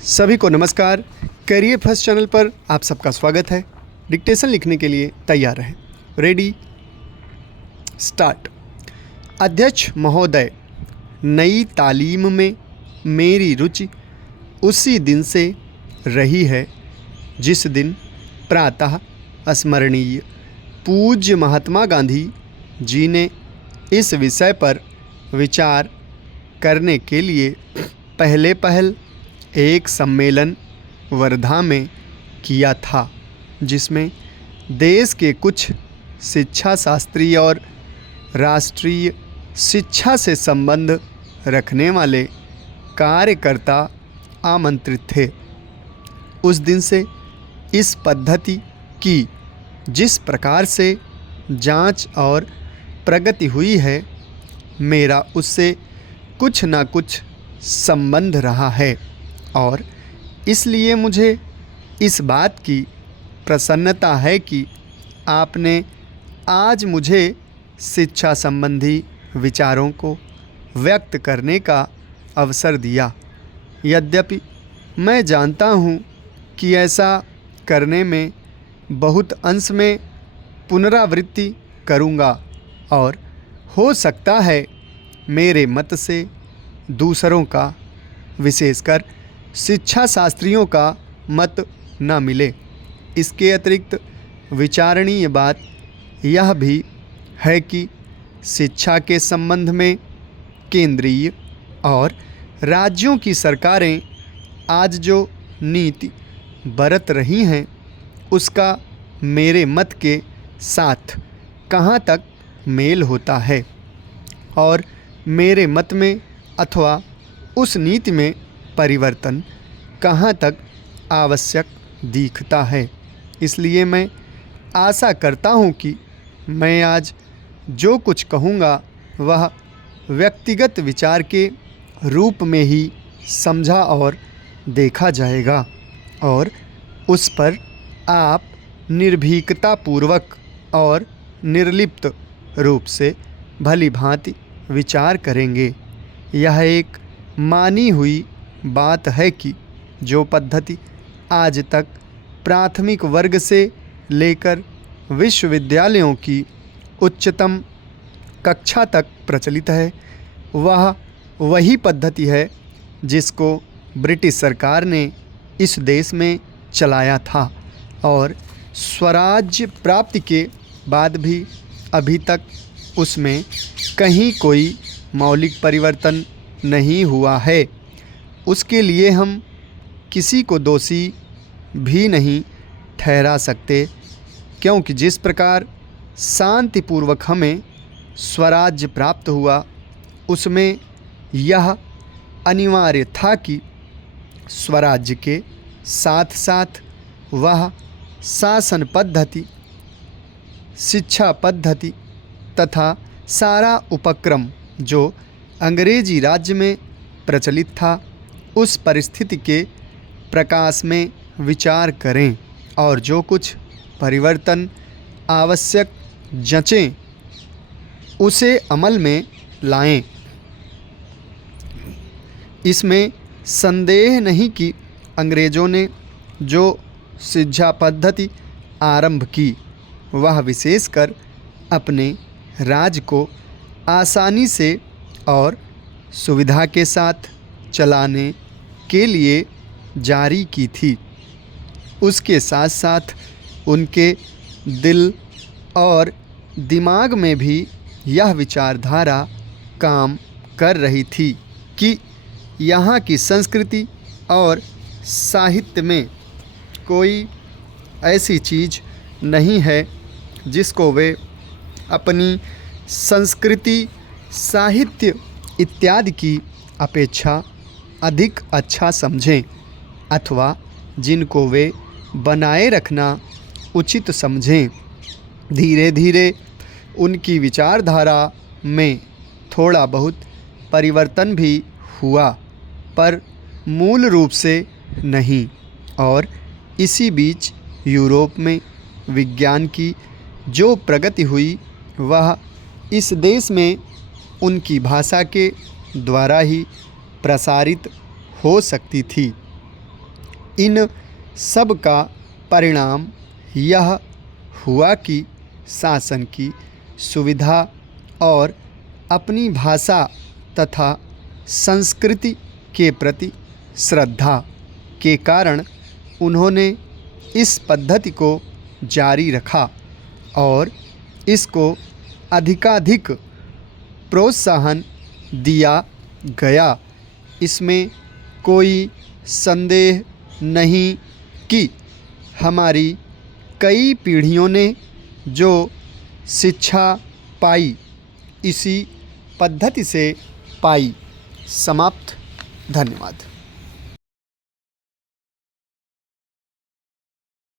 सभी को नमस्कार। करियर फर्स्ट चैनल पर आप सबका स्वागत है। डिक्टेशन लिखने के लिए तैयार रहें। Ready start. अध्यक्ष महोदय, नई तालीम में मेरी रुचि उसी दिन से रही है जिस दिन प्रातः स्मरणीय पूज्य महात्मा गांधी जी ने इस विषय पर विचार करने के लिए पहल एक सम्मेलन वर्धा में किया था, जिसमें देश के कुछ शिक्षा शास्त्री और राष्ट्रीय शिक्षा से संबंध रखने वाले कार्यकर्ता आमंत्रित थे। उस दिन से इस पद्धति की जिस प्रकार से जांच और प्रगति हुई है, मेरा उससे कुछ न कुछ संबंध रहा है और इसलिए मुझे इस बात की प्रसन्नता है कि आपने आज मुझे शिक्षा संबंधी विचारों को व्यक्त करने का अवसर दिया। यद्यपि मैं जानता हूँ कि ऐसा करने में बहुत अंश में पुनरावृत्ति करूँगा और हो सकता है मेरे मत से दूसरों का, विशेषकर शिक्षा शास्त्रियों का मत न मिले। इसके अतिरिक्त विचारणीय बात यह भी है कि शिक्षा के संबंध में केंद्रीय और राज्यों की सरकारें आज जो नीति बरत रही हैं, उसका मेरे मत के साथ कहाँ तक मेल होता है और मेरे मत में अथवा उस नीति में परिवर्तन कहाँ तक आवश्यक दिखता है। इसलिए मैं आशा करता हूँ कि मैं आज जो कुछ कहूँगा वह व्यक्तिगत विचार के रूप में ही समझा और देखा जाएगा और उस पर आप निर्भीकतापूर्वक और निर्लिप्त रूप से भली भांति विचार करेंगे। यह एक मानी हुई बात है कि जो पद्धति आज तक प्राथमिक वर्ग से लेकर विश्वविद्यालयों की उच्चतम कक्षा तक प्रचलित है, वह वही पद्धति है जिसको ब्रिटिश सरकार ने इस देश में चलाया था और स्वराज्य प्राप्ति के बाद भी अभी तक उसमें कहीं कोई मौलिक परिवर्तन नहीं हुआ है। उसके लिए हम किसी को दोषी भी नहीं ठहरा सकते, क्योंकि जिस प्रकार शांतिपूर्वक हमें स्वराज्य प्राप्त हुआ, उसमें यह अनिवार्य था कि स्वराज्य के साथ साथ वह शासन पद्धति, शिक्षा पद्धति तथा सारा उपक्रम जो अंग्रेजी राज्य में प्रचलित था, उस परिस्थिति के प्रकाश में विचार करें और जो कुछ परिवर्तन आवश्यक जचें उसे अमल में लाएं। इसमें संदेह नहीं कि अंग्रेज़ों ने जो शिक्षा पद्धति आरंभ की, वह विशेषकर अपने राज्य को आसानी से और सुविधा के साथ चलाने के लिए जारी की थी। उसके साथ साथ उनके दिल और दिमाग में भी यह विचारधारा काम कर रही थी कि यहाँ की संस्कृति और साहित्य में कोई ऐसी चीज़ नहीं है जिसको वे अपनी संस्कृति, साहित्य इत्यादि की अपेक्षा अधिक अच्छा समझें अथवा जिनको वे बनाए रखना उचित समझें। धीरे धीरे उनकी विचारधारा में थोड़ा बहुत परिवर्तन भी हुआ, पर मूल रूप से नहीं। और इसी बीच यूरोप में विज्ञान की जो प्रगति हुई, वह इस देश में उनकी भाषा के द्वारा ही प्रसारित हो सकती थी। इन सब का परिणाम यह हुआ कि शासन की सुविधा और अपनी भाषा तथा संस्कृति के प्रति श्रद्धा के कारण उन्होंने इस पद्धति को जारी रखा और इसको अधिकाधिक प्रोत्साहन दिया गया। इसमें कोई संदेह नहीं कि हमारी कई पीढ़ियों ने जो शिक्षा पाई इसी पद्धति से पाई। समाप्त। धन्यवाद।